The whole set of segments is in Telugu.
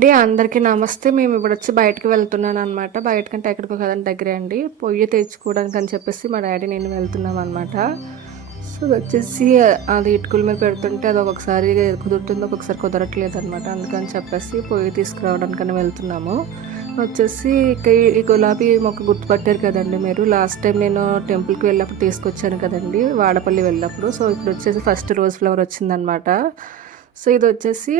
అండి అందరికీ నమస్తే. మేము ఇప్పుడు వచ్చి బయటకు వెళ్తున్నాను అనమాట బయటకంటే ఎక్కడికో కదండి దగ్గరే అండి. పొయ్యి తెచ్చుకోవడానికి అని చెప్పేసి మా డాడీ నేను వెళ్తున్నాం అనమాట సో వచ్చేసి అది ఇటుకల మీద పెడుతుంటే అది ఒక్కొక్కసారి కుదురుతుంది ఒక్కొక్కసారి కుదరట్లేదు అనమాట అందుకని చెప్పేసి పొయ్యి తీసుకురావడానికని వెళ్తున్నాము. వచ్చేసి ఇక ఈ గులాబీ మొక్క గుర్తుపట్టారు కదండి మీరు. లాస్ట్ టైం నేను టెంపుల్కి వెళ్ళినప్పుడు తీసుకొచ్చాను కదండి వాడపల్లి వెళ్ళినప్పుడు. సో ఇప్పుడు వచ్చేసి ఫస్ట్ రోజ్ ఫ్లవర్ వచ్చిందనమాట సో ఇది వచ్చేసి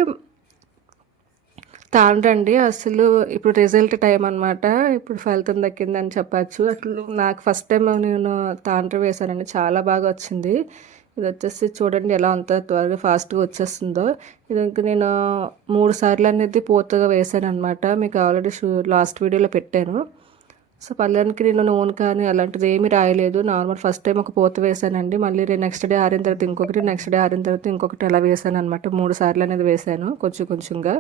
తాండ్రండి. అసలు ఇప్పుడు రిజల్ట్ టైం అనమాట ఇప్పుడు ఫలితం దక్కిందని చెప్పచ్చు. అట్లు నాకు ఫస్ట్ టైం నేను తాండ్ర వేశానండి. చాలా బాగా వచ్చింది. ఇది వచ్చేసి చూడండి ఎలా అంత త్వరగా ఫాస్ట్గా వచ్చేస్తుందో. ఇది ఇంకా నేను మూడు సార్లు అనేది పూర్తిగా వేసాను అనమాట మీకు ఆల్రెడీ షూ లాస్ట్ వీడియోలో పెట్టాను. సో పళ్ళనికి నేను నూనె కానీ అలాంటిది ఏమీ రాయలేదు. నార్మల్ ఫస్ట్ టైం ఒక పూత వేసానండి మళ్ళీ నెక్స్ట్ డే ఆరిన తర్వాత ఇంకొకటి నెక్స్ట్ డే ఆరిన తర్వాత ఇంకొకటి అలా వేసాను అనమాట మూడు సార్లు అనేది వేసాను కొంచెం కొంచెంగా.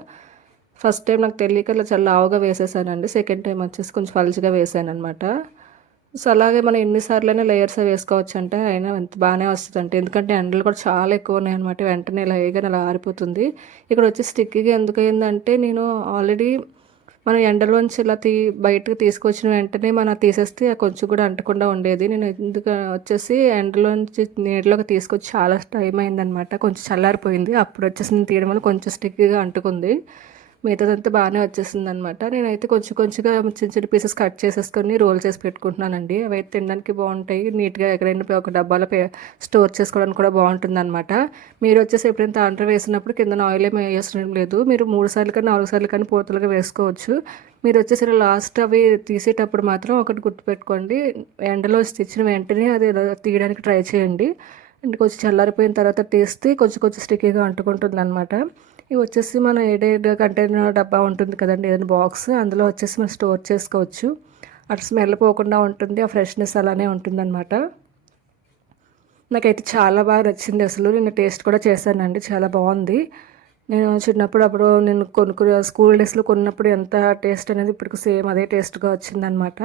ఫస్ట్ టైం నాకు తెలియక ఇలా చాలా లావుగా వేసేసానండి. సెకండ్ టైం వచ్చేసి కొంచెం పలుచగా వేసాను అనమాట సో అలాగే మనం ఎన్నిసార్లైనా లేయర్స్ వేసుకోవచ్చు అంటే అయినా ఎంత బాగానే వస్తుంది అంటే ఎందుకంటే ఎండలు కూడా చాలా ఎక్కువ ఉన్నాయి అనమాట వెంటనే ఇలా వేయగానే అలా ఆరిపోతుంది. ఇక్కడ వచ్చి స్టిక్గా ఎందుకయిందంటే నేను ఆల్రెడీ మనం ఎండలోంచి ఇలా తీ బయటకు తీసుకొచ్చిన వెంటనే మనం తీసేస్తే కొంచెం కూడా అంటకుండా ఉండేది. నేను ఎందుకు వచ్చేసి ఎండలోంచి నీటిలోకి తీసుకొచ్చి చాలా టైం అయిందనమాట కొంచెం చల్లారిపోయింది. అప్పుడు వచ్చేసి నేను తీయడం వల్ల కొంచెం స్టిక్గా అంటుకుంది. మిగతాదంతా బాగానే వచ్చేసింది అనమాట నేనైతే కొంచెం కొంచెంగా చిన్న చిన్న పీసెస్ కట్ చేసేసుకొని రోల్ చేసి పెట్టుకుంటున్నానండి. అవి అయితే తినడానికి బాగుంటాయి. నీట్గా ఎక్కడైనా పోయి ఒక డబ్బాలో పే స్టోర్ చేసుకోవడానికి కూడా బాగుంటుంది అనమాట మీరు వచ్చేసి ఎప్పుడైనా తాండ్ర వేసినప్పుడు కింద ఆయిల్ ఏమి వేసడం లేదు. మీరు మూడు సార్లు కానీ నాలుగు సార్లు కానీ పూతలుగా వేసుకోవచ్చు. మీరు వచ్చేసరి లాస్ట్ అవి తీసేటప్పుడు మాత్రం ఒకటి గుర్తుపెట్టుకోండి. ఎండలో తెచ్చిన వెంటనే అది తీయడానికి ట్రై చేయండి. అంటే కొంచెం చల్లారిపోయిన తర్వాత తీస్తే కొంచెం కొంచెం స్టిక్కీగా అంటుకుంటుంది అనమాట ఇవి వచ్చేసి మనం ఏడేడ్ కంటైనర్ డబ్బా ఉంటుంది కదండి ఏదైనా బాక్స్ అందులో వచ్చేసి మనం స్టోర్ చేసుకోవచ్చు. అటు స్మెల్ పోకుండా ఉంటుంది ఆ ఫ్రెష్నెస్ అలానే ఉంటుందన్నమాట. నాకైతే చాలా బాగా నచ్చింది అసలు. నేను టేస్ట్ కూడా చేశానండి చాలా బాగుంది. నేను చిన్నప్పుడు అప్పుడు నేను కొనుక్కునే స్కూల్ డేస్లో కొన్నప్పుడు ఎంత టేస్ట్ అనేది ఇప్పుడు సేమ్ అదే టేస్ట్గా వచ్చిందనమాట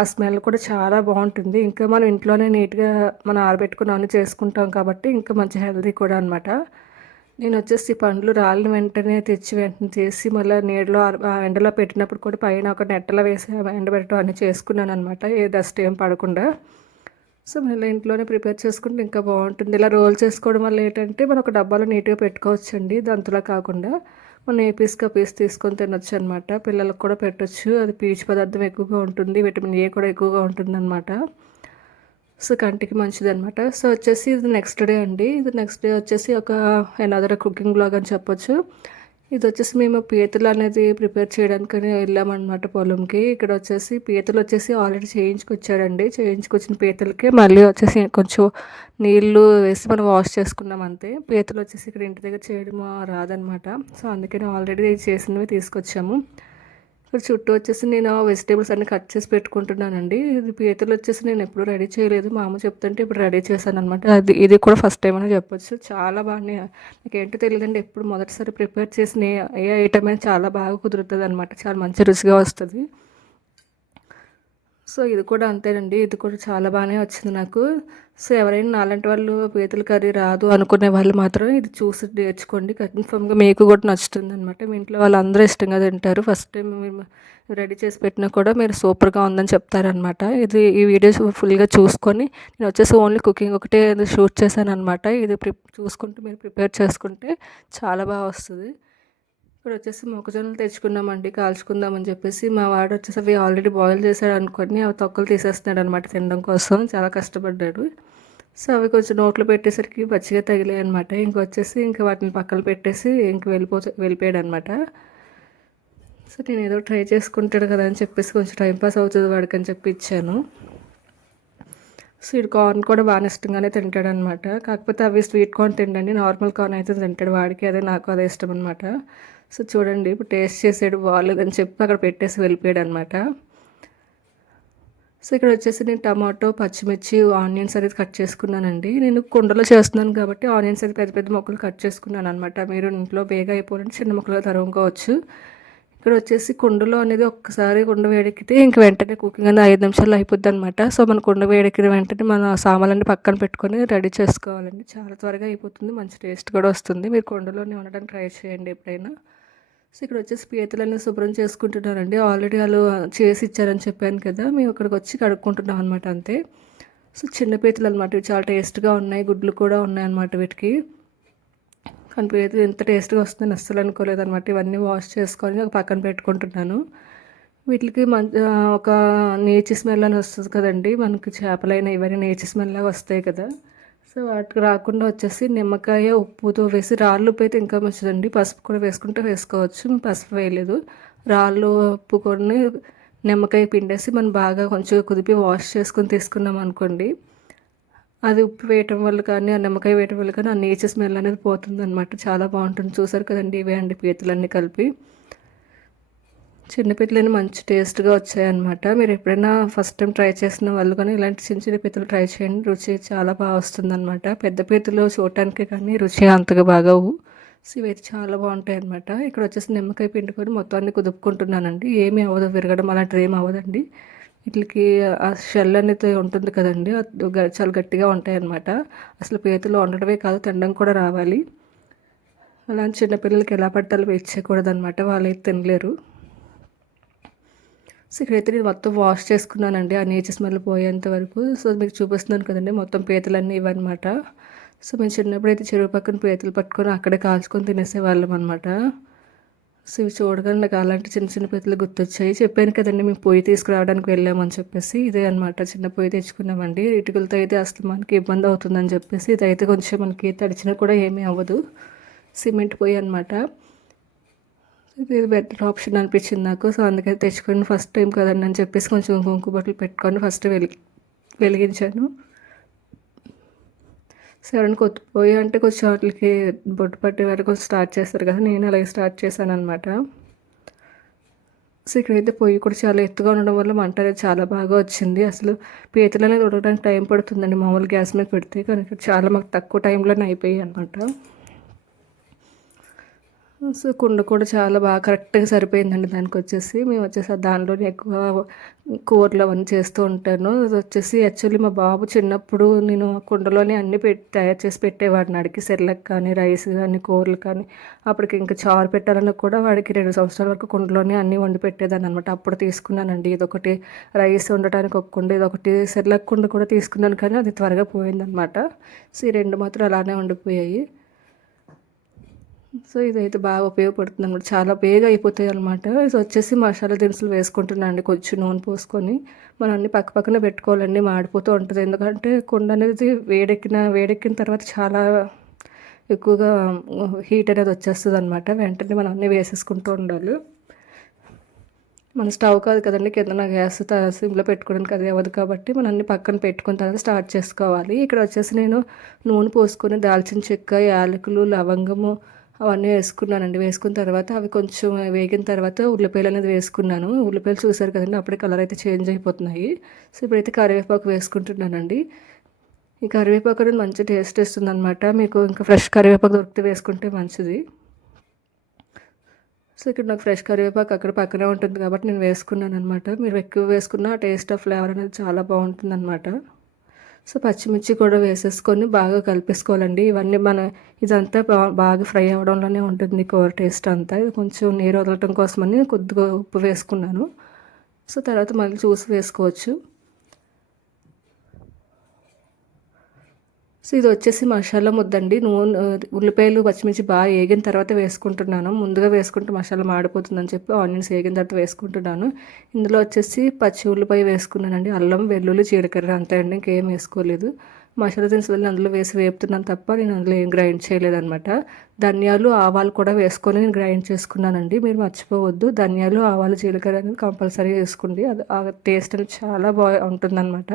ఆ స్మెల్ కూడా చాలా బాగుంటుంది. ఇంకా మనం ఇంట్లోనే నీట్గా మనం ఆరబెట్టుకుని అన్నీ చేసుకుంటాం కాబట్టి ఇంకా మంచి హెల్తీ కూడా అనమాట నేను వచ్చేసి పండ్లు రాలిన వెంటనే తెచ్చి వెంటనే చేసి మళ్ళీ నీడలో ఎండలో పెట్టినప్పుడు కూడా పైన ఒక నెట్టలో వేసి ఎండబెట్టడం అన్నీ చేసుకున్నాను అనమాట ఏ డస్ట్ ఏం పడకుండా. సో మళ్ళీ ఇంట్లోనే ప్రిపేర్ చేసుకుంటే ఇంకా బాగుంటుంది. ఇలా రోల్ చేసుకోవడం వల్ల ఏంటంటే మనం ఒక డబ్బాలో నీట్గా పెట్టుకోవచ్చు అండి దంతులా కాకుండా మనం ఏ పీస్గా పీస్ తీసుకొని తినొచ్చు అనమాట పిల్లలకు కూడా పెట్టొచ్చు. అది పీచు పదార్థం ఎక్కువగా ఉంటుంది. విటమిన్ ఏ కూడా ఎక్కువగా ఉంటుంది అనమాట సో కంటికి మంచిది అనమాట సో వచ్చేసి ఇది నెక్స్ట్ డే అండి. ఇది నెక్స్ట్ డే వచ్చేసి ఒక ఎనదర్ కుకింగ్ బ్లాగ్ అని చెప్పొచ్చు. ఇది వచ్చేసి మేము పీతలు అనేది ప్రిపేర్ చేయడానికని వెళ్ళామన్నమాట పొలంకి. ఇక్కడ వచ్చేసి పీతలు వచ్చేసి ఆల్రెడీ చేయించుకొచ్చాడండి చేయించుకొచ్చిన పీతలకి మళ్ళీ వచ్చేసి కొంచెం నీళ్ళు వేసి మనం వాష్ చేసుకున్నాం అంతే. పీతలు వచ్చేసి ఇక్కడ ఇంటి దగ్గర చేయడం రాదనమాట సో అందుకని ఆల్రెడీ చేసినవి తీసుకొచ్చాము. ఇక్కడ చుట్టూ వచ్చేసి నేను వెజిటేబుల్స్ అన్ని కట్ చేసి పెట్టుకుంటున్నానండి. ఇది పీతలు వచ్చేసి నేను ఎప్పుడు రెడీ చేయలేదు. మా అమ్మ చెప్తుంటే ఇప్పుడు రెడీ చేశాను అనమాట అది ఇది కూడా ఫస్ట్ టైం అని చెప్పొచ్చు. చాలా బాగా నాకేంటో తెలియదండి. ఎప్పుడు మొదటిసారి ప్రిపేర్ చేసిన ఏ- ఏ ఐటమ్ అయినా చాలా బాగా కుదురుతుంది అనమాట చాలా మంచి రుచిగా వస్తుంది. సో ఇది కూడా అంతేనండి. ఇది కూడా చాలా బాగానే వచ్చింది నాకు. సో ఎవరైనా నాలాంటి వాళ్ళు పీతల కర్రీ రాదు అనుకునే వాళ్ళు మాత్రం ఇది చూసి నేర్చుకోండి. కన్ఫర్మ్గా మీకు కూడా నచ్చుతుంది అనమాట మీ ఇంట్లో వాళ్ళందరూ ఇష్టంగా తింటారు. ఫస్ట్ టైం మేము రెడీ చేసి పెట్టినా కూడా మీరు సూపర్గా ఉందని చెప్తారనమాట ఇది ఈ వీడియోస్ ఫుల్గా చూసుకొని నేను వచ్చేసి ఓన్లీ కుకింగ్ ఒకటే షూట్ చేశాను అనమాట ఇది ప్రి చూసుకుంటూ మీరు ప్రిపేర్ చేసుకుంటే చాలా బాగా వస్తుంది. ఇప్పుడు వచ్చేసి మొక్కజొన్నలు తెచ్చుకున్నామండి కాల్చుకుందామని చెప్పేసి. మా వాడు వచ్చేసి అవి ఆల్రెడీ బాయిల్ చేశాడు అనుకొని అవి తొక్కలు తీసేస్తున్నాడు అనమాట తినడం కోసం. చాలా కష్టపడ్డాడు. సో అవి కొంచెం నోట్లో పెట్టేసరికి పచ్చిగా తగిలాయి అనమాట ఇంకొచ్చేసి ఇంకా వాటిని పక్కన పెట్టేసి ఇంక వెళ్ళిపో వెళ్ళిపోయాడు అనమాట సో నేను ఏదో ట్రై చేసుకుంటాడు కదా అని చెప్పేసి కొంచెం టైంపాస్ అవుతుంది వాడికి అని చెప్పి ఇచ్చాను. స్వీట్ కార్న్ కూడా బాగా ఇష్టంగానే తింటాడు అనమాట కాకపోతే అవి స్వీట్ కార్న్ తిండండి నార్మల్ కార్న్ అయితే తింటాడు వాడికి అదే నాకు అదే ఇష్టం అనమాట సో చూడండి ఇప్పుడు టేస్ట్ చేసాడు బాగాలేదని చెప్పి అక్కడ పెట్టేసి వెళ్ళిపోయాడు అనమాట సో ఇక్కడ వచ్చేసి నేను టమాటో పచ్చిమిర్చి ఆనియన్స్ అనేది కట్ చేసుకున్నానండి. నేను కుండలో చేస్తున్నాను కాబట్టి ఆనియన్స్ అయితే పెద్ద పెద్ద మొక్కలు కట్ చేసుకున్నాను అనమాట మీరు ఇంట్లో బేగా అయిపోవాలంటే చిన్న మొక్కలు తరుముకోవచ్చు ఇక్కడ వచ్చేసి కుండలో అనేది ఒక్కసారి కుండ వేడెక్కితే ఇంక వెంటనే కుకింగ్ అనేది ఐదు నిమిషాలు అయిపోద్ది అనమాట సో మన కుండ వేడెక్కిన వెంటనే మన సామాన్లన్నీ పక్కన పెట్టుకొని రెడీ చేసుకోవాలండి. చాలా త్వరగా అయిపోతుంది మంచి టేస్ట్ కూడా వస్తుంది. మీరు కుండలోనే ఉండడానికి ట్రై చేయండి ఎప్పుడైనా. సో ఇక్కడ వచ్చేసి పీతలన్నీ శుభ్రం చేసుకుంటున్నారండి. ఆల్రెడీ వాళ్ళు చేసి ఇచ్చారని చెప్పాను కదా మేము ఇక్కడికి వచ్చి కడుక్కుంటున్నాం అనమాట అంతే. సో చిన్న పీతలు అనమాట ఇవి చాలా టేస్ట్గా ఉన్నాయి గుడ్లు కూడా ఉన్నాయి అనమాట వీటికి. కానీ పీతలు ఎంత టేస్ట్గా వస్తుందని అస్సలు అనుకోలేదు అనమాట ఇవన్నీ వాష్ చేసుకొని ఒక పక్కన పెట్టుకుంటున్నాను. వీటికి మంచి ఒక నేచి స్మెల్ అని వస్తుంది కదండి. మనకి చేపలైన ఇవన్నీ నేచి స్మెల్ లాగా వస్తాయి కదా. సో వాటికి రాకుండా వచ్చేసి నిమ్మకాయ ఉప్పుతో వేసి రాళ్ళు ఉప్పు అయితే ఇంకా మంచిదండి. పసుపు కూడా వేసుకుంటే వేసుకోవచ్చు. మేము పసుపు వేయలేదు. రాళ్ళు ఉప్పు కొన్ని నిమ్మకాయ పిండేసి మనం బాగా కొంచెం కుదిపి వాష్ చేసుకొని తీసుకున్నాం అనుకోండి. అది ఉప్పు వేయటం వల్ల కానీ ఆ నిమ్మకాయ వేయటం వల్ల కానీ ఆ నేచర్ స్మెల్ అనేది పోతుంది అనమాట చాలా బాగుంటుంది. చూసారు కదండి ఇవే అండి పీతలన్నీ కలిపి. చిన్న పీతలన్నీ మంచి టేస్ట్గా వచ్చాయన్నమాట. మీరు ఎప్పుడైనా ఫస్ట్ టైం ట్రై చేసిన వాళ్ళు కానీ ఇలాంటి చిన్న చిన్న పీతలు ట్రై చేయండి. రుచి చాలా బాగా వస్తుందన్నమాట. పెద్ద పీతలు చూడటానికి కానీ రుచి అంతగా బాగావు సో ఇవైతే చాలా బాగుంటాయి అనమాట ఇక్కడ వచ్చేసి నిమ్మకాయ పిండుకొని మొత్తం అన్ని కుదుపుకుంటున్నానండి. ఏమీ అవ్వదు విరగడం అలాంటివి ఏమి అవ్వదండి. వీటికి ఆ షెల్ అనేది ఉంటుంది కదండి. చాలా గట్టిగా ఉంటాయనమాట అసలు పేతులు వండడమే కాదు తినడం కూడా రావాలి. అలాంటి చిన్నపిల్లలకి ఎలా పట్టాలో ఇచ్చేయకూడదు అనమాట వాళ్ళైతే తినలేరు. సో ఇక్కడైతే నేను మొత్తం వాష్ చేసుకున్నానండి. ఆ నేచర్ స్మెల్ పోయేంత వరకు. సో మీకు చూపిస్తున్నాను కదండి మొత్తం పీతలన్నీ ఇవన్నమాట. సో మేము చిన్నప్పుడు అయితే చెరువు పక్కన పీతలు పట్టుకొని అక్కడే కాల్చుకొని తినేసేవాళ్ళం అనమాట సో ఇవి చూడగానే నాకు అలాంటి చిన్న చిన్న పీతలు గుర్తొచ్చాయి. చెప్పాను కదండి మేము పొయ్యి తీసుకురావడానికి వెళ్ళామని చెప్పేసి. ఇదే అనమాట చిన్న పొయ్యి తెచ్చుకున్నామండి. ఇటుకలతో అయితే అసలు మనకి ఇబ్బంది అవుతుందని చెప్పేసి ఇదైతే కొంచెం మనకి తడిచినా కూడా ఏమీ అవ్వదు. సిమెంట్ పొయ్యి అనమాట ఇది బెటర్ ఆప్షన్ అనిపించింది నాకు. సో అందుకని తెచ్చుకొని ఫస్ట్ టైం కదండి అని చెప్పేసి కొంచెం కుంకు బట్టలు పెట్టుకొని ఫస్ట్ వెలి వెలిగించాను. సెవెన్ కొత్తిపోయి అంటే కొంచెం వాటికి బొట్టు పట్టే వరకు స్టార్ట్ చేస్తారు కదా నేను అలాగే స్టార్ట్ చేశాను అనమాట సో ఇక్కడైతే పొయ్యి కూడా చాలా ఎత్తుగా ఉండడం వల్ల మంట అనేది చాలా బాగా వచ్చింది. అసలు పీతలు అనేది ఉడకడానికి టైం పడుతుందండి మామూలు గ్యాస్ మీద పెడితే కానీ ఇక్కడ చాలా మాకు తక్కువ టైంలోనే అయిపోయాయి అనమాట సో కుండ కూడా చాలా బాగా కరెక్ట్గా సరిపోయిందండి దానికి వచ్చేసి మేము వచ్చేసి దానిలోనే ఎక్కువ కూరలు అవన్నీ చేస్తూ ఉంటాను. అది వచ్చేసి యాక్చువల్లీ మా బాబు చిన్నప్పుడు నేను కుండలోనే అన్నీ పెట్టి తయారు చేసి పెట్టేవాడిని. అడిగి సెర్లకు కానీ రైస్ కానీ కూరలు కానీ. అప్పటికి ఇంకా చారు పెట్టాలన్నా కూడా వాడికి రెండు సంవత్సరాల వరకు కుండలోనే అన్నీ వండి పెట్టేదాన్ని అనమాట అప్పుడు తీసుకున్నానండి. ఇదొకటి రైస్ వండటానికి ఒక కుండ ఇదొకటి సెర్లకు కుండ కూడా తీసుకున్నాను. కానీ అది త్వరగా పోయిందనమాట సో ఈ రెండు మాత్రం అలానే ఉండిపోయాయి. సో ఇదైతే బాగా ఉపయోగపడుతుంది అనమాట చాలా బేగా అయిపోతాయి అనమాట ఇది వచ్చేసి మసాలా దినుసులు వేసుకుంటున్నాను అండి. కొంచెం నూనె పోసుకొని మనం అన్ని పక్క పక్కన పెట్టుకోవాలండి. మాడిపోతూ ఉంటుంది. ఎందుకంటే కుండ అనేది వేడెక్కిన వేడెక్కిన తర్వాత చాలా ఎక్కువగా హీట్ అనేది వచ్చేస్తుంది అనమాట వెంటనే మనం అన్నీ వేసేసుకుంటూ ఉండాలి. మన స్టవ్ కాదు కదండి. కింద గ్యాస్ సిమ్లో పెట్టుకోవడానికి అది అవ్వదు కాబట్టి మనం అన్ని పక్కన పెట్టుకున్న తర్వాత స్టార్ట్ చేసుకోవాలి. ఇక్కడ వచ్చేసి నేను నూనె పోసుకొని దాల్చిన చెక్క యాలకులు లవంగము అవన్నీ వేసుకున్నానండి. వేసుకున్న తర్వాత అవి కొంచెం వేగిన తర్వాత ఉల్లిపాయలు అనేది వేసుకున్నాను. ఉల్లిపాయలు చూసారు కదండి అప్పుడే కలర్ అయితే చేంజ్ అయిపోతున్నాయి. సో ఇప్పుడైతే కరివేపాకు వేసుకుంటున్నానండి. ఈ కరివేపాకు అనేది మంచి టేస్ట్ ఇస్తుంది అనమాట మీకు ఇంకా ఫ్రెష్ కరివేపాకు దొరికితే వేసుకుంటే మంచిది. సో ఇక్కడ నాకు ఫ్రెష్ కరివేపాకు అక్కడ పక్కనే ఉంటుంది కాబట్టి నేను వేసుకున్నాను అనమాట మీరు ఎక్కువ వేసుకున్న టేస్ట్ ఆఫ్ ఫ్లేవర్ అనేది చాలా బాగుంటుంది అనమాట సో పచ్చిమిర్చి కూడా వేసేసుకొని బాగా కలిపేసుకోవాలండి. ఇవన్నీ మన ఇదంతా బాగా ఫ్రై అవ్వడంలోనే ఉంటుంది కూర టేస్ట్ అంతా. ఇది కొంచెం నీరు వదలటం కోసమని కొద్దిగా ఉప్పు వేసుకున్నాను. సో తర్వాత మళ్ళీ చూసి వేసుకోవచ్చు. సో ఇది వచ్చేసి మసాలా ముద్దండి. నూనె ఉల్లిపాయలు పచ్చిమిర్చి బాగా వేగిన తర్వాత వేసుకుంటున్నాను. ముందుగా వేసుకుంటే మసాలా మాడిపోతుందని చెప్పి ఆనియన్స్ వేగిన తర్వాత వేసుకుంటున్నాను. ఇందులో వచ్చేసి పచ్చి ఉల్లిపాయ వేసుకున్నానండి. అల్లం వెల్లుల్లి జీలకర్ర అంతే అండి. ఇంకేం వేసుకోలేదు. మసాలా దినుసులు అందులో వేసి వేపుతున్నాను తప్ప నేను అందులో ఏం గ్రైండ్ చేయలేదన్నమాట. ధనియాలు ఆవాలు కూడా వేసుకొని నేను గ్రైండ్ చేసుకున్నానండి. మీరు మర్చిపోవద్దు. ధనియాలు ఆవాలు జీలకర్ర అనేది కంపల్సరీ వేసుకోండి. అది ఆ టేస్ట్ అనేది చాలా బాగా ఉంటుందన్నమాట.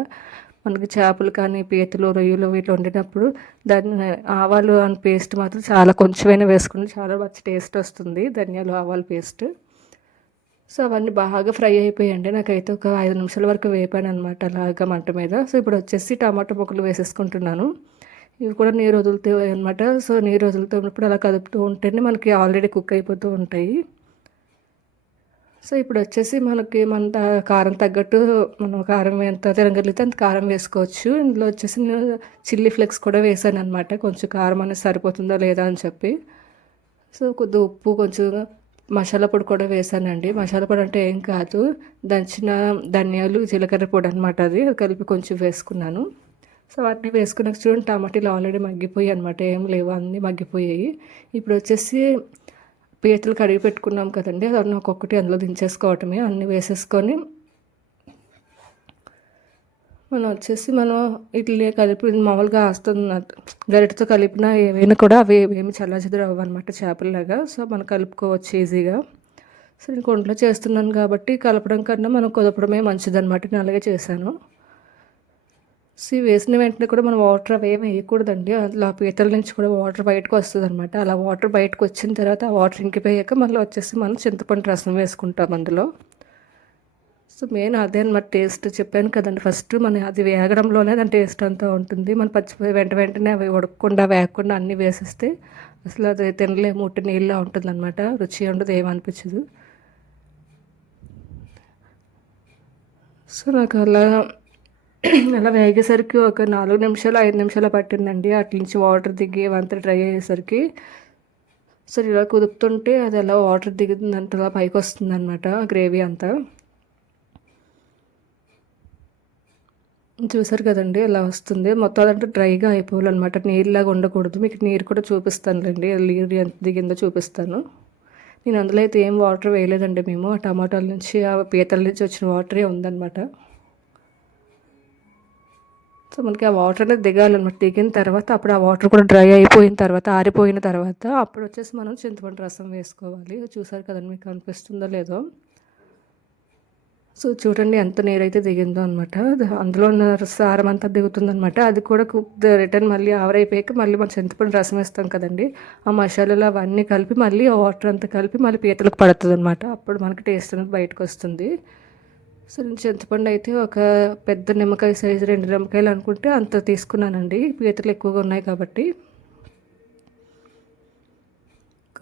మనకి చేపలు కానీ పీతలు రొయ్యలు వీటి వండినప్పుడు దాన్ని ఆవాలు అని పేస్ట్ మాత్రం చాలా కొంచెమైనా వేసుకుని చాలా మంచి టేస్ట్ వస్తుంది. ధనియాలు ఆవాలు పేస్ట్. సో అవన్నీ బాగా ఫ్రై అయిపోయాయండి. నాకైతే ఒక ఐదు నిమిషాల వరకు వేపాను అనమాట అలాగా మంట మీద. సో ఇప్పుడు వచ్చేసి టమాటా ముక్కలు వేసేసుకుంటున్నాను. ఇవి కూడా నీరు వదులుతాయి అనమాట సో నీరు వదులుతున్నప్పుడు అలా కదుపుతూ ఉంటేనే మనకి ఆల్రెడీ కుక్ అయిపోతూ ఉంటాయి. సో ఇప్పుడు వచ్చేసి మనకి మన కారం తగ్గట్టు మనం కారం ఎంత తిరగలిగితే అంత కారం వేసుకోవచ్చు. ఇందులో వచ్చేసి నేను చిల్లీ ఫ్లేక్స్ కూడా వేసాను అనమాట కొంచెం కారం అనేది సరిపోతుందో లేదా అని చెప్పి. సో కొద్దిగా ఉప్పు కొంచెం మసాలా పొడి కూడా వేసానండి. మసాలా పొడి అంటే ఏం కాదు. దంచిన ధనియాలు జీలకర్ర పొడి అనమాట అది. కలిపి కొంచెం వేసుకున్నాను. సో అన్నీ వేసుకున్నాక చూడండి టమాటాలు ఆల్రెడీ మగ్గిపోయాయి అనమాట ఏం లేవు అన్నీ మగ్గిపోయాయి. ఇప్పుడు వచ్చేసి పీతలు కడిగి పెట్టుకున్నాం కదండి. అన్నీ ఒక్కొక్కటి అందులో దించేసుకోవటమే. అన్నీ వేసేసుకొని మనం వచ్చేసి మనం ఇడ్లీ కలిపి మామూలుగా వస్తున్న గరిటతో కలిపిన ఏవైనా కూడా అవి ఏమి చల్లచెదరు అవ్వనమాట చేపలలాగా. సో మనం కలుపుకోవచ్చు ఈజీగా. సో నేను కొంట్లో చేస్తున్నాను కాబట్టి కలపడం కన్నా మనం కుదపడమే మంచిదన్నమాట. నేను అలాగే చేశాను. సో వేసిన వెంటనే కూడా మనం వాటర్ అవి ఏమి వేయకూడదండి. అందులో ఆ పీతల నుంచి కూడా వాటర్ బయటకు వస్తుంది అనమాట అలా వాటర్ బయటకు వచ్చిన తర్వాత ఆ వాటర్ ఇంకిపోయాక మళ్ళీ వచ్చేసి మనం చింతపండు రసం వేసుకుంటాం అందులో. సో మెయిన్ అదే అనమాట టేస్ట్. చెప్పాను కదండి ఫస్ట్ మన అది వేగడంలోనే దాని టేస్ట్ అంతా ఉంటుంది. మనం పచ్చిపోయి వెంట వెంటనే అవి ఉడకకుండా వేగకుండా అన్నీ వేసేస్తే అసలు అది తినలేము ముట్టి నీళ్ళ ఉంటుంది అనమాట రుచి ఉండదు ఏమనిపించదు సో నాకు అలా అలా వేగేసరికి ఒక నాలుగు నిమిషాలు ఐదు నిమిషాలు పట్టిందండి. అట్ల నుంచి వాటర్ దిగి అంతా డ్రై అయ్యేసరికి. సో ఇలా కుదుపుతుంటే అది ఎలా వాటర్ దిగుతుందంటే అలా పైకి వస్తుంది అనమాట గ్రేవీ అంతా. చూసారు కదండి ఇలా వస్తుంది. మొత్తం అదంటే డ్రైగా అయిపోవాలన్నమాట. నీరులాగా ఉండకూడదు. మీకు నీరు కూడా చూపిస్తానులేండి. నీరు ఎంత దిగిందో చూపిస్తాను. నేను అందులో అయితే ఏం వాటర్ వేయలేదండి మేము. ఆ టమాటాల నుంచి ఆ పీతల నుంచి వచ్చిన వాటరే ఉందన్నమాట. సో మనకి ఆ వాటర్ అనేది దిగాలన్నమాట. దిగిన తర్వాత అప్పుడు ఆ వాటర్ కూడా డ్రై అయిపోయిన తర్వాత ఆరిపోయిన తర్వాత అప్పుడు వచ్చేసి మనం చింతపండు రసం వేసుకోవాలి. చూసారు కదండి మీకు అనిపిస్తుందో లేదో. సో చూడండి ఎంత నీరైతే దిగిందో అనమాట అందులో ఉన్న సారం అంతా దిగుతుందనమాట అది కూడా కుక్ రిటర్న్ మళ్ళీ ఆవరైపోయాక మళ్ళీ మనం చింతపండు రసం వేస్తాం కదండి. ఆ మసాలాలు అవన్నీ కలిపి మళ్ళీ ఆ వాటర్ అంతా కలిపి మళ్ళీ పీతలకు పడుతుంది అనమాట అప్పుడు మనకి టేస్ట్ అనేది బయటకు వస్తుంది. సో నేను చింతపండు అయితే ఒక పెద్ద నిమ్మకాయ సైజు రెండు నిమ్మకాయలు అనుకుంటే అంత తీసుకున్నానండి. పీతలు ఎక్కువగా ఉన్నాయి కాబట్టి.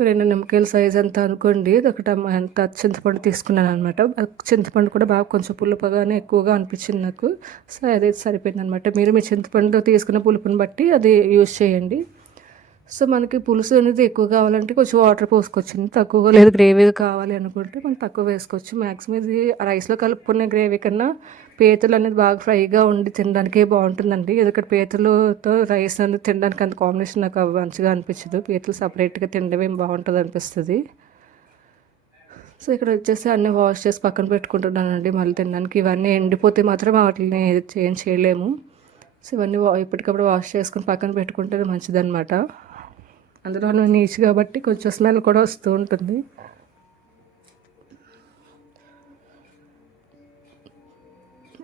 రెండు నిమ్మకాయల సైజ్ అంత అనుకోండి. ఒకటి అంత చింతపండు తీసుకున్నాను అనమాట చింతపండు కూడా బాగా కొంచెం పులుపుగానే ఎక్కువగా అనిపించింది నాకు. సో అదే సరిపోయింది అనమాట మీరు మీ చింతపండు తీసుకున్న పులుపుని బట్టి అది యూజ్ చేయండి. సో మనకి పులుసు అనేది ఎక్కువ కావాలంటే కొంచెం వాటర్ పోసుకోవచ్చు తక్కువగా లేదు గ్రేవీ కావాలి అనుకుంటే మనం తక్కువ వేసుకోవచ్చు. మ్యాక్సిమం ఇది రైస్లో కలుపుకునే గ్రేవీ కన్నా పీతలు అనేది బాగా ఫ్రైగా ఉండి తినడానికి బాగుంటుందండి. ఎందుకంటే పీతలతో రైస్ అనేది తినడానికి అంత కాంబినేషన్ నాకు మంచిగా అనిపించదు. పీతలు సపరేట్గా తినడం ఏం బాగుంటుంది అనిపిస్తుంది. సో ఇక్కడ వచ్చేసి అన్నీ వాష్ చేసి పక్కన పెట్టుకుంటున్నానండి మళ్ళీ తినడానికి. ఇవన్నీ ఎండిపోతే మాత్రం వాటిని ఏం చేయలేము. సో ఇవన్నీ ఇప్పటికప్పుడు వాష్ చేసుకుని పక్కన పెట్టుకుంటే మంచిదన్నమాట. అందులోనూ నీచు కాబట్టి కొంచెం స్మెల్ కూడా వస్తూ ఉంటుంది.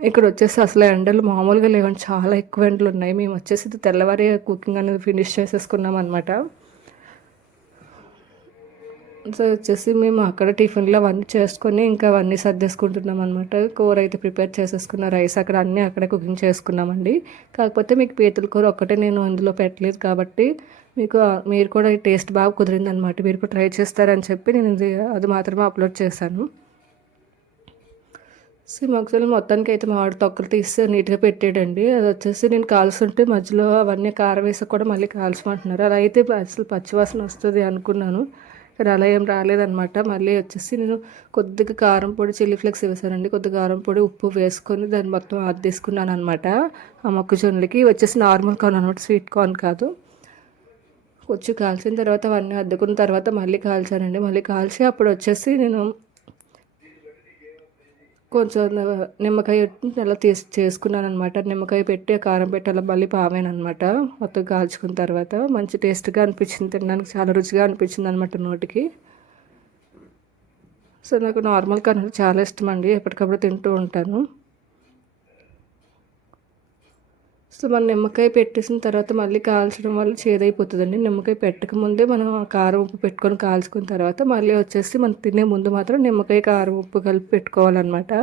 ఇక్కడ వచ్చేసి అసలు ఎండలు మామూలుగా లేవండి చాలా ఎక్కువ ఎండలు ఉన్నాయి. మేము వచ్చేసి తెల్లవారి కుకింగ్ అనేది ఫినిష్ చేసేసుకున్నాం అనమాట సో వచ్చేసి మేము అక్కడ టిఫిన్లు అవన్నీ చేసుకొని ఇంకా అవన్నీ సర్దేసుకుంటున్నాం అనమాట కూర అయితే ప్రిపేర్ చేసేసుకున్న రైస్ అక్కడ అన్నీ అక్కడే కుకింగ్ చేసుకున్నామండి. కాకపోతే మీకు పీతల కూర ఒక్కటే నేను అందులో పెట్టలేదు కాబట్టి మీకు మీరు కూడా ఈ టేస్ట్ బాగా కుదిరింది అనమాట మీరు కూడా ట్రై చేస్తారని చెప్పి నేను అది మాత్రమే అప్లోడ్ చేశాను. సో మొక్కలు మొత్తానికి అయితే మా వాడు తొక్కలు తీసి నీట్గా పెట్టాడండి. అది వచ్చేసి నేను కాల్చుంటే మధ్యలో అవన్నీ కారం వేసి కూడా మళ్ళీ కాల్చమంటున్నారు. అలా అయితే అసలు పచ్చివాసన వస్తుంది అనుకున్నాను. కానీ అలా ఏం రాలేదనమాట మళ్ళీ వచ్చేసి నేను కొద్దిగా కారం పొడి చిల్లీ ఫ్లేక్స్ వేసానండి కొద్దిగా కారం పొడి ఉప్పు వేసుకొని దాన్ని మొత్తం అది తీసుకున్నాను అనమాట ఆ మొక్కజొన్నలకి. వచ్చేసి నార్మల్ కార్న్ అనమాట స్వీట్ కార్న్ కాదు. కొంచెం కాల్చిన తర్వాత అవన్నీ అద్దుకున్న తర్వాత మళ్ళీ కాల్చానండి. మళ్ళీ కాల్చి అప్పుడు వచ్చేసి నేను కొంచెం నిమ్మకాయ అలా తీసి చేసుకున్నాను అనమాట నిమ్మకాయ పెట్టి కారం పెట్టి అలా మళ్ళీ పావాను అనమాట మొత్తం కాల్చుకున్న తర్వాత మంచి టేస్ట్గా అనిపించింది. తినడానికి చాలా రుచిగా అనిపించింది అనమాట నోటికి. సో నాకు నార్మల్ కనుక చాలా ఇష్టం అండి ఎప్పటికప్పుడు తింటూ ఉంటాను. సో మనం నిమ్మకాయ పెట్టేసిన తర్వాత మళ్ళీ కాల్చడం వల్ల చేదైపోతుందండి. నిమ్మకాయ పెట్టకముందే మనం కారం ఉప్పు పెట్టుకొని కాల్చుకున్న తర్వాత మళ్ళీ వచ్చేసి మనం తినే ముందు మాత్రం నిమ్మకాయ కారం ఉప్పు కలిపి పెట్టుకోవాలన్నమాట.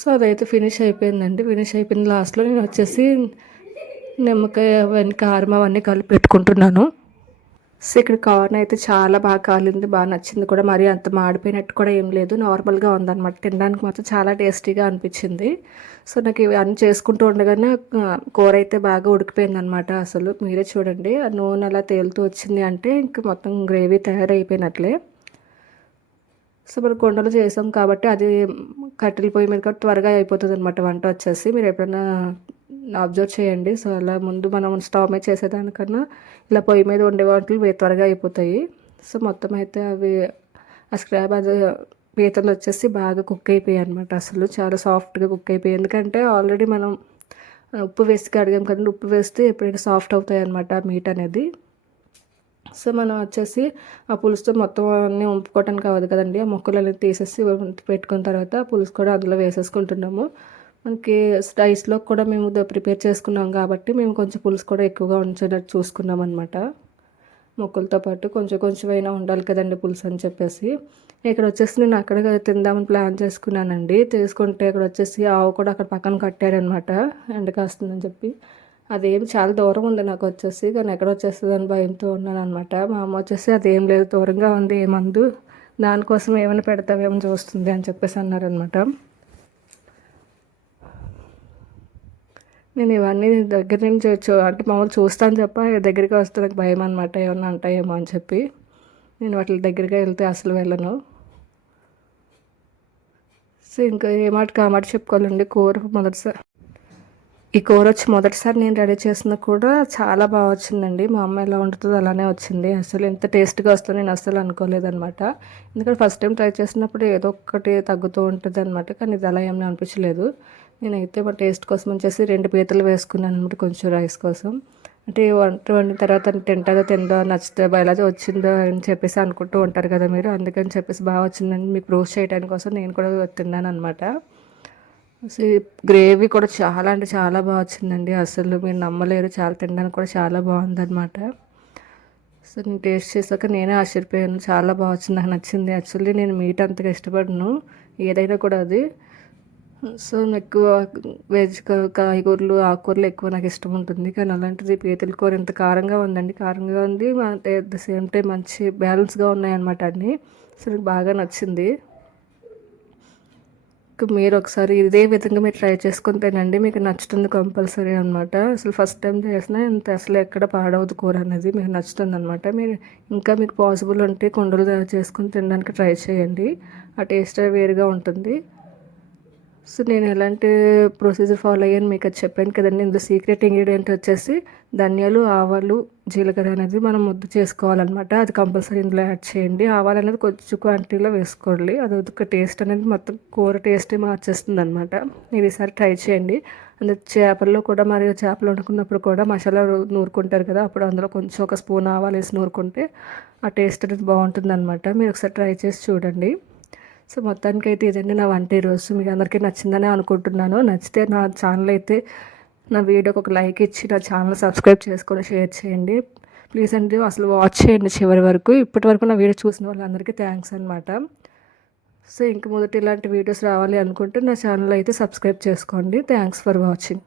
సో అదైతే ఫినిష్ అయిపోయిందండి. ఫినిష్ అయిపోయిన లాస్ట్లో నేను వచ్చేసి నిమ్మకాయ అవన్నీ కారం అవన్నీ కలిపి పెట్టుకుంటున్నాను. సో ఇక్కడ కార్న్ అయితే చాలా బాగా కాలింది బాగా నచ్చింది కూడా. మరి అంత మాడిపోయినట్టు కూడా ఏం లేదు. నార్మల్గా ఉందన్నమాట. తినడానికి మాత్రం చాలా టేస్టీగా అనిపించింది. సో నాకు ఇవి అన్ని చేసుకుంటూ ఉండగానే కూర అయితే బాగా ఉడికిపోయింది అనమాట అసలు. మీరే చూడండి. ఆ నూనె అలా తేలుతూ వచ్చింది అంటే ఇంక మొత్తం గ్రేవీ తయారైపోయినట్లే. సో మనం కొండలు చేసాం కాబట్టి అది కట్టెల పొయ్యి మీద త్వరగా అయిపోతుంది అనమాట వంట వచ్చేసి. మీరు ఎప్పుడైనా అబ్జర్వ్ చేయండి. సో అలా ముందు మనం స్టవ్ మీద చేసేదానికన్నా ఇలా పొయ్యి మీద వండే వంటలు వే- త్వరగా అయిపోతాయి. సో మొత్తం అయితే అవి ఆ స్క్రాబ్ అది పీతలు వచ్చేసి బాగా కుక్ అయిపోయాయి అనమాట అసలు చాలా సాఫ్ట్గా కుక్ అయిపోయాయి. ఎందుకంటే ఆల్రెడీ మనం ఉప్పు వేసి కడిగాం కదండి. ఉప్పు వేస్తే ఎప్పుడైనా సాఫ్ట్ అవుతాయి అనమాట మీట్ అనేది. సో మనం వచ్చేసి ఆ పులుసుతో మొత్తం అన్నీ వంపుకోవటానికి అవ్వదు కదండి. ఆ మొక్కలు అనేది తీసేసి పెట్టుకున్న తర్వాత ఆ పులుసు కూడా అందులో వేసేసుకుంటున్నాము. మనకి రైస్లో కూడా మేము ప్రిపేర్ చేసుకున్నాం కాబట్టి మేము కొంచెం పులుసు కూడా ఎక్కువగా ఉంచేటట్టు చూసుకున్నాం అనమాట మొక్కలతో పాటు కొంచెం కొంచెం అయినా ఉండాలి కదండి పులుసు అని చెప్పేసి. ఇక్కడ వచ్చేసి నేను అక్కడ తిందామని ప్లాన్ చేసుకున్నానండి. తీసుకుంటే ఇక్కడ వచ్చేసి ఆవు కూడా అక్కడ పక్కన కట్టారనమాట ఎండ కాస్తుందని చెప్పి. అదేం చాలా దూరం ఉంది నాకు వచ్చేసి. కానీ ఎక్కడ వచ్చేస్తుంది అని భయంతో ఉన్నాను అనమాట మా అమ్మ వచ్చేసి అదేం లేదు దూరంగా ఉంది ఏమందు దానికోసం ఏమైనా పెడతావేమో చూస్తుంది అని చెప్పేసి అన్నారనమాట నేను ఇవన్నీ దగ్గర నుంచి అంటే మామూలు చూస్తాను చెప్ప దగ్గరికి వస్తే నాకు భయం అనమాట ఏమన్నా అంటాయేమో అని చెప్పి నేను వాటి దగ్గరికి వెళ్తే అసలు వెళ్ళను. సో ఇంకా ఏ మాట కామాట చెప్పుకోవాలండి. కూర మొదటిసారి ఈ కూర వచ్చి మొదటిసారి నేను రెడీ చేసిన కూడా చాలా బాగా వచ్చిందండి. మా అమ్మ ఎలా ఉంటుందో అలానే వచ్చింది. అసలు ఎంత టేస్ట్గా వస్తుందో నేను అసలు అనుకోలేదన్నమాట. ఎందుకంటే ఫస్ట్ టైం ట్రై చేసినప్పుడు ఏదో ఒక్కటి తగ్గుతూ ఉంటుంది అనమాట కానీ ఇది అలా ఏమీ అనిపించలేదు. నేనైతే టేస్ట్ కోసం వచ్చేసి రెండు పీతలు వేసుకున్నాను అనమాట కొంచెం రైస్ కోసం. అంటే వంట వండిన తర్వాత తింటుందో తిందో నచ్చితే బయలాజీ వచ్చిందో అని చెప్పేసి అనుకుంటూ ఉంటారు కదా మీరు. అందుకని చెప్పేసి బాగా వచ్చిందని మీకు ప్రూవ్ చేయడానికి కోసం నేను కూడా తిన్నాను అనమాట. గ్రేవీ కూడా చాలా అంటే చాలా బాగా వచ్చిందండి. అసలు మీరు నమ్మలేరు. చాలా తినడానికి కూడా చాలా బాగుందన్నమాట. సో నేను టేస్ట్ చేశాక నేనే ఆశ్చర్యపోయాను. చాలా బాగా వచ్చింది. నాకు నచ్చింది. యాక్చువల్లీ నేను మీట్ అంతగా ఇష్టపడను. ఏదైనా కూడా అది. సో ఎక్కువ వెజ్ కాయగూరలు ఆకుకూరలు ఎక్కువ నాకు ఇష్టం ఉంటుంది. కానీ అలాంటిది పీతల కూర ఇంత కారంగా ఉందండి. కారంగా ఉంది అట్ ద సేమ్ టైం మంచి బ్యాలెన్స్గా ఉన్నాయన్నమాట అన్నీ. సో నాకు బాగా నచ్చింది. మీరు ఒకసారి ఇదే విధంగా మీరు ట్రై చేసుకుని తినండి. మీకు నచ్చుతుంది కంపల్సరీ అనమాట అసలు ఫస్ట్ టైం చేసినా ఇంత అసలు ఎక్కడ పాడవద్దు కూర అనేది. మీకు నచ్చుతుంది అనమాట మీరు ఇంకా మీకు పాసిబుల్ ఉంటే కుండలు చేసుకొని తినడానికి ట్రై చేయండి. ఆ టేస్ట్ వేరుగా ఉంటుంది. సో నేను ఎలాంటి ప్రొసీజర్ ఫాలో అయ్యాను మీకు అది చెప్పాను కదండి. ఇందులో సీక్రెట్ ఇంగ్రీడియంట్ వచ్చేసి ధనియాలు ఆవాలు జీలకర్ర అనేది మనం ముద్దు చేసుకోవాలన్నమాట. అది కంపల్సరీ ఇందులో యాడ్ చేయండి. ఆవాలు అనేది కొంచెం క్వాంటిటీలో వేసుకోండి. అది ఒక టేస్ట్ అనేది మొత్తం కూర టేస్ట్ మార్చేస్తుంది అనమాట మీరు ఈసారి ట్రై చేయండి. అందులో చేపల్లో కూడా మరియు చేపలు వండుకున్నప్పుడు కూడా మసాలా నూరుకుంటారు కదా అప్పుడు అందులో కొంచెం ఒక స్పూన్ ఆవాలు వేసి నూరుకుంటే ఆ టేస్ట్ అనేది బాగుంటుంది అనమాట మీరు ఒకసారి ట్రై చేసి చూడండి. సో మొత్తానికి అయితే ఇదండి నా వంట ఈరోజు. మీకు అందరికీ నచ్చిందనే అనుకుంటున్నాను. నచ్చితే నా ఛానల్ అయితే నా వీడియోకి ఒక లైక్ ఇచ్చి నా ఛానల్ సబ్స్క్రైబ్ చేసుకొని షేర్ చేయండి. ప్లీజ్ అండి అసలు వాచ్ చేయండి చివరి వరకు. ఇప్పటి వరకు నా వీడియో చూసిన వాళ్ళందరికీ థ్యాంక్స్ అనమాట సో ఇంక మొదటి ఇలాంటి వీడియోస్ రావాలి అనుకుంటే నా ఛానల్ అయితే సబ్స్క్రైబ్ చేసుకోండి. Thanks for watching.